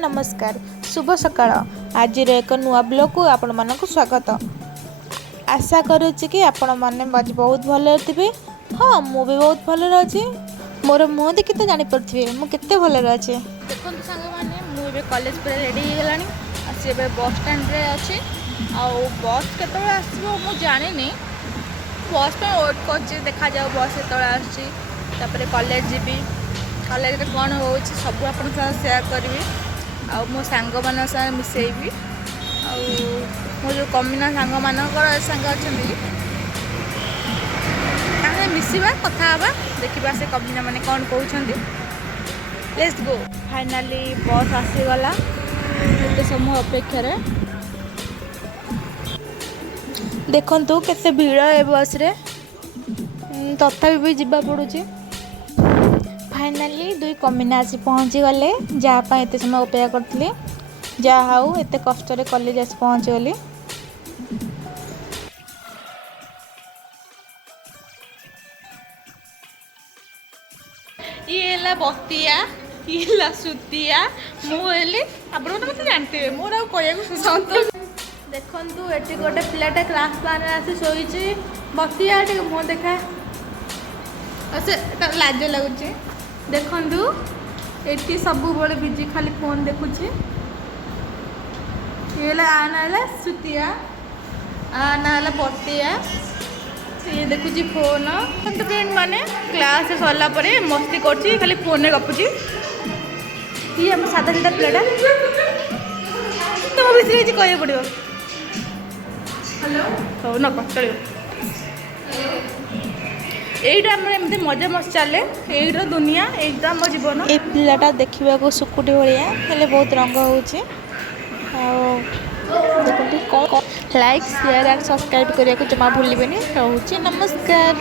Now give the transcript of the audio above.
नमस्कार शुभ सकाळ आज एक नुआ ब्लॉग को आपण मानक स्वागत। आशा करुच्ची कि आपण मैंने बहुत भल थे। हाँ मु भी बहुत भल अच्छी। मोर मुँह देखी तो जापे मुझे भल अच्छे। देखो सांग मैंने मुझे कॉलेज पर रेडी हो गलानी सी बस स्टैंड रे अच्छी आउ बस के आसो मुझे जानी बस पे वेट कर देखा जाओ बस जो आसपर कॉलेज जीवी कॉलेज कौन हो सब आप सेयार करी आ मो सांग मान मिसेबी मो जो कमिना सांग मान सांग अच्छा मिसवा कथा देखा से कमिना मैंने कौन कहते लेट्स गो। फाइनाली बस आसीगला एत समय अपेक्षा देखंतु केते भीड़ ए बस रे तथापि भी जीवा पड़ुची। फाइनाली दुई कमिना आसी पहुँची गले जहाँपाई एत समय अपेक्षा करती जहाँ हाउ एत कष्ट कॉलेज आसी पहुँची गली। ये बतिया ये सुतिया मुझे आप मत जानते मोर कहूँ देखु ये गोटे पिलाटा क्लास प्लान आसी शोची बतिया मुँह देखा से लाज लगुच देखु ये सब बड़े बिजी खाली फोन देखुची। ये आ ना सुतिया आ ना बतिया ये देखुची फोन फ्रेंड माने क्लास सरला मस्ती कर खाली फोन में गपुची। ये आम सादा सीधा पिलाटा तुम विषय किसी कह पड़ो हौ न चलो यहीटा एमती मजा मस्त चले यही दुनिया यही आम जीवन। ये पिलाटा देखा सुकुटी भाया हेल्ले बहुत रंग हो लाइक शेयर एंड सब्सक्राइब करने को जमा भूलिए। रोचे नमस्कार।